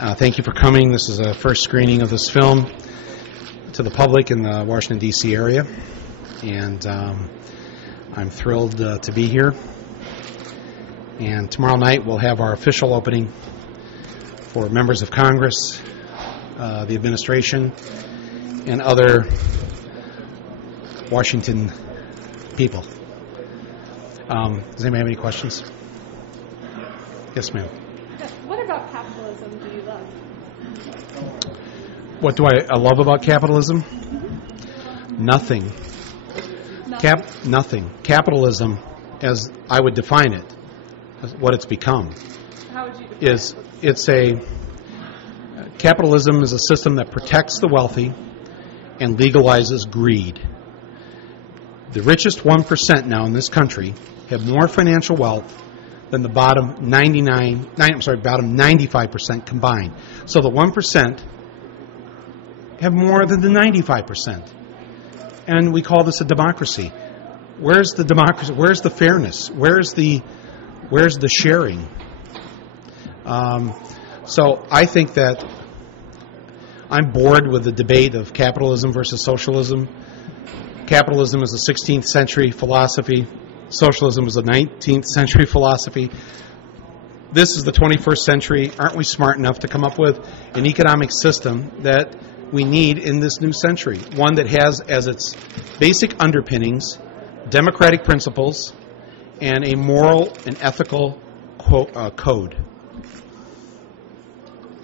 Thank you for coming. This is a first screening of this film to the public in the Washington, D.C. area, and I'm thrilled to be here. And tomorrow night we'll have our official opening for members of Congress, the administration, and other Washington people. Does anybody have any questions? Yes, ma'am. What about capitalism do you love? What do I love about capitalism? Nothing. Nothing. Capitalism, as I would define it, as what it's become, How would you define it? Capitalism is a system that protects the wealthy and legalizes greed. The richest 1% now in this country have more financial wealth than the bottom 95% combined. So the 1% have more than the 95%. And we call this a democracy. Where's the democracy? Where's the fairness? Where's the sharing? So I think that I'm bored with the debate of capitalism versus socialism. Capitalism is a 16th century philosophy. Socialism is a 19th century philosophy. This is the 21st century. Aren't we smart enough to come up with an economic system that we need in this new century? One that has as its basic underpinnings democratic principles and a moral and ethical code.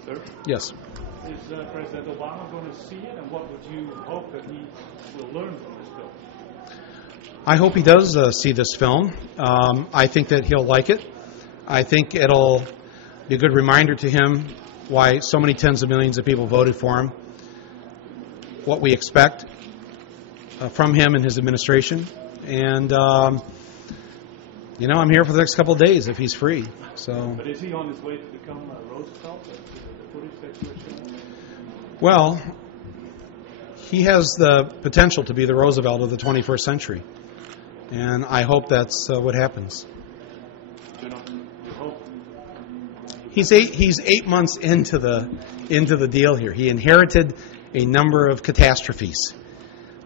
Sir? Yes. Is President Obama going to see it, and what would you hope that he will learn from this film? I hope he does see this film. I think that he'll like it. I think it'll be a good reminder to him why so many tens of millions of people voted for him, what we expect from him and his administration. And, I'm here for the next couple of days if he's free. So. But is he on his way to become Roosevelt, the footage that you were showing? Well, he has the potential to be the Roosevelt of the 21st century. And I hope that's what happens. You hope? He's 8 months into the deal here. He inherited a number of catastrophes.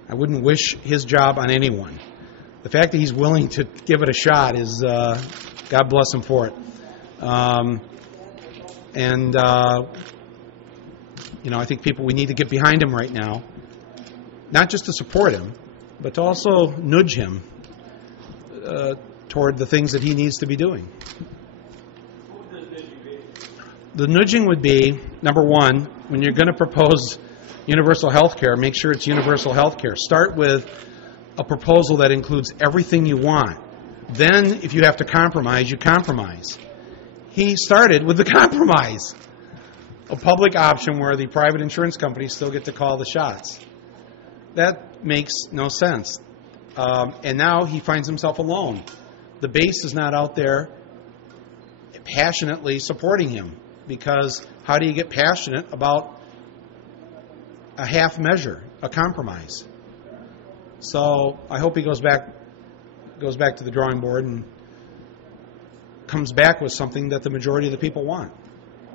I wouldn't wish his job on anyone. The fact that he's willing to give it a shot is, God bless him for it. I think we need to get behind him right now, not just to support him, but to also nudge him toward the things that he needs to be doing. The nudging would be, number one, when you're going to propose universal health care, make sure it's universal health care. Start with a proposal that includes everything you want. Then, if you have to compromise, you compromise. He started with the compromise. A public option where the private insurance companies still get to call the shots. That makes no sense. And now he finds himself alone. The base is not out there passionately supporting him, because how do you get passionate about a half measure, a compromise? So I hope he goes back to the drawing board and comes back with something that the majority of the people want.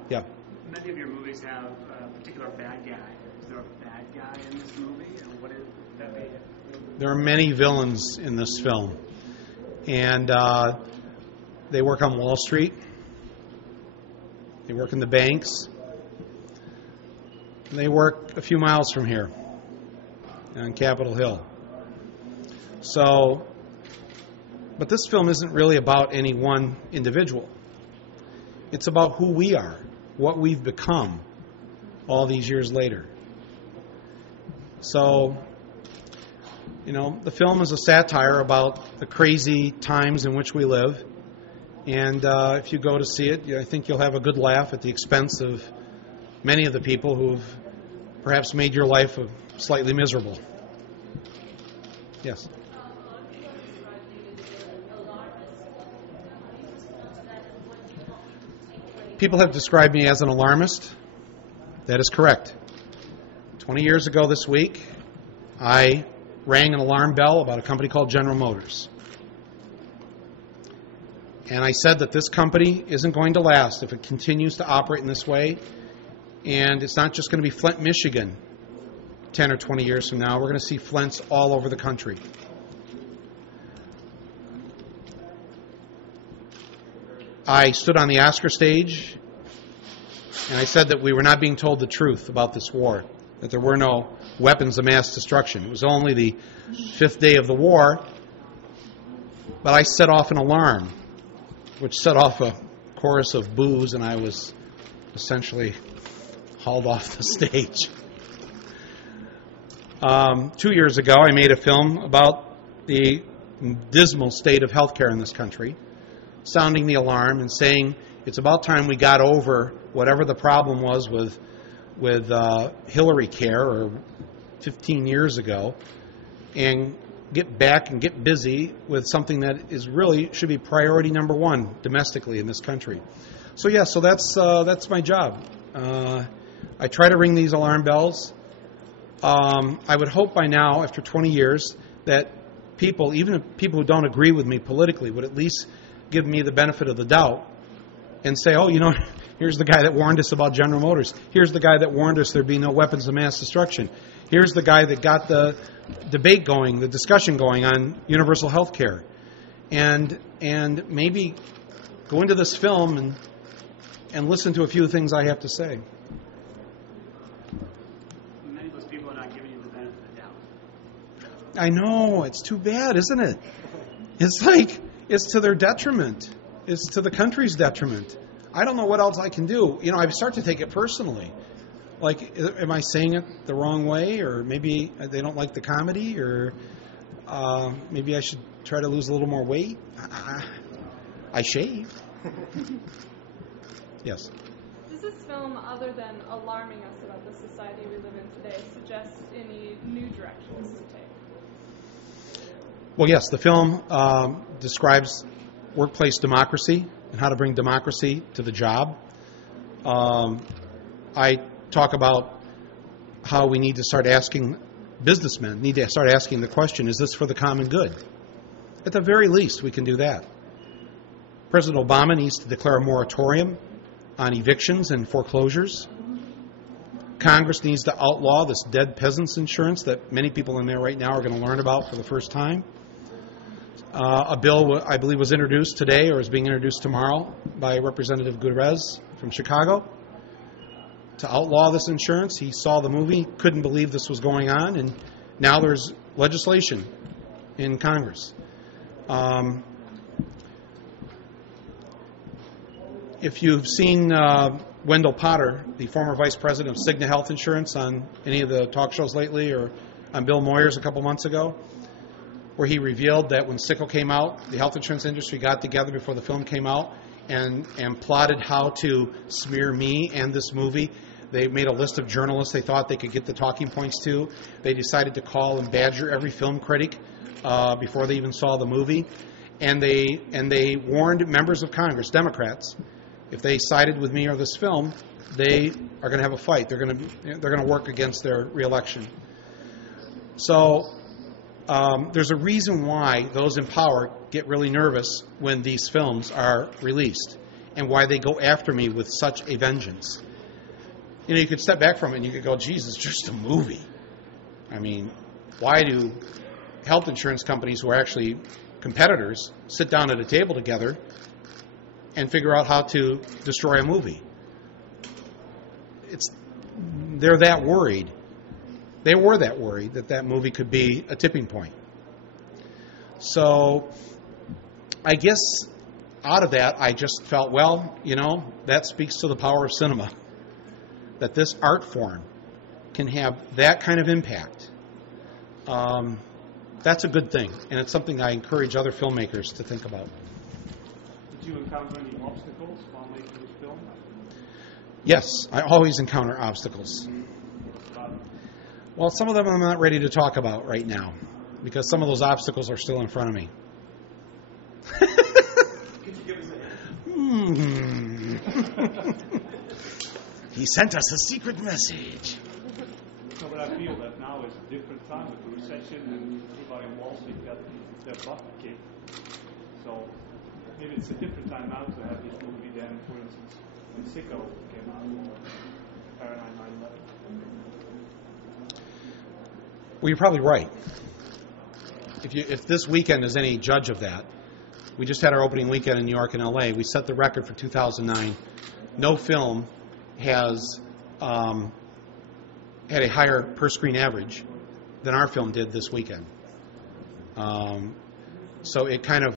Yeah. Many of your movies have a particular bad guy. Is there a bad guy in this movie, and what is that made it? There are many villains in this film, and they work on Wall Street. They work in the banks. And they work a few miles from here on Capitol Hill. So, but this film isn't really about any one individual. It's about who we are, what we've become all these years later. So, the film is a satire about the crazy times in which we live. And if you go to see it, I think you'll have a good laugh at the expense of many of the people who've perhaps made your life slightly miserable. Yes? People have described me as an alarmist. That is correct. 20 years ago this week, I rang an alarm bell about a company called General Motors. And I said that this company isn't going to last if it continues to operate in this way, And it's not just going to be Flint, Michigan 10 or 20 years from now. We're going to see Flints all over the country. I stood on the Oscar stage and I said that we were not being told the truth about this war, that there were no weapons of mass destruction. It was only the 5th day of the war, but I set off an alarm, which set off a chorus of boos, and I was essentially hauled off the stage. 2 years ago, I made a film about the dismal state of healthcare in this country, sounding the alarm and saying it's about time we got over whatever the problem was with Hillary Care or 15 years ago and get back and get busy with something that is really should be priority number one domestically in this country. So that's my job. I try to ring these alarm bells. I would hope by now, after 20 years, that people, even people who don't agree with me politically, would at least give me the benefit of the doubt and say, oh, here's the guy that warned us about General Motors. Here's the guy that warned us there'd be no weapons of mass destruction. Here's the guy that got the debate going, the discussion going on universal health care. And maybe go into this film and listen to a few things I have to say. Many of those people are not giving you the benefit of the doubt. I know, it's too bad, isn't it? It's like, it's to their detriment. It's to the country's detriment. I don't know what else I can do. I start to take it personally. Like, am I saying it the wrong way? Or maybe they don't like the comedy? Or maybe I should try to lose a little more weight? I shave. Yes? Does this film, other than alarming us about the society we live in today, suggest any new directions to take? Well, yes. The film describes workplace democracy and how to bring democracy to the job. I talk about how we need to start asking businessmen, need to start asking the question, is this for the common good? At the very least, we can do that. President Obama needs to declare a moratorium on evictions and foreclosures. Congress needs to outlaw this dead peasants insurance that many people in there right now are going to learn about for the first time. A bill, I believe, was introduced today or is being introduced tomorrow by Representative Gutierrez from Chicago to outlaw this insurance. He saw the movie, couldn't believe this was going on, and now there's legislation in Congress. If you've seen Wendell Potter, the former vice president of Cigna Health Insurance, on any of the talk shows lately, or on Bill Moyers a couple months ago, where he revealed that when Sickle came out, the health insurance industry got together before the film came out and plotted how to smear me and this movie. They made a list of journalists they thought they could get the talking points to. They decided to call and badger every film critic before they even saw the movie. And they warned members of Congress, Democrats, if they sided with me or this film, they are going to have a fight. They're going to work against their reelection. So there's a reason why those in power get really nervous when these films are released and why they go after me with such a vengeance. You could step back from it and you could go, geez, it's just a movie. I mean, why do health insurance companies who are actually competitors sit down at a table together and figure out how to destroy a movie? They're that worried. They were that worried that movie could be a tipping point. So I guess out of that, I just felt, well, that speaks to the power of cinema, that this art form can have that kind of impact. That's a good thing, and it's something I encourage other filmmakers to think about. Did you encounter any obstacles while making this film? Yes, I always encounter obstacles. Well, some of them I'm not ready to talk about right now, because some of those obstacles are still in front of me. Could you give us a hint? He sent us a secret message. No, but I feel that now is a different time with the recession and everybody in Wall Street got their butt kicked. So maybe it's a different time now to have this movie than, for instance, when Sicko came out, or Fahrenheit Well, you're probably right. If this weekend is any judge of that, we just had our opening weekend in New York and L.A. We set the record for 2009. No film has had a higher per-screen average than our film did this weekend. So it kind of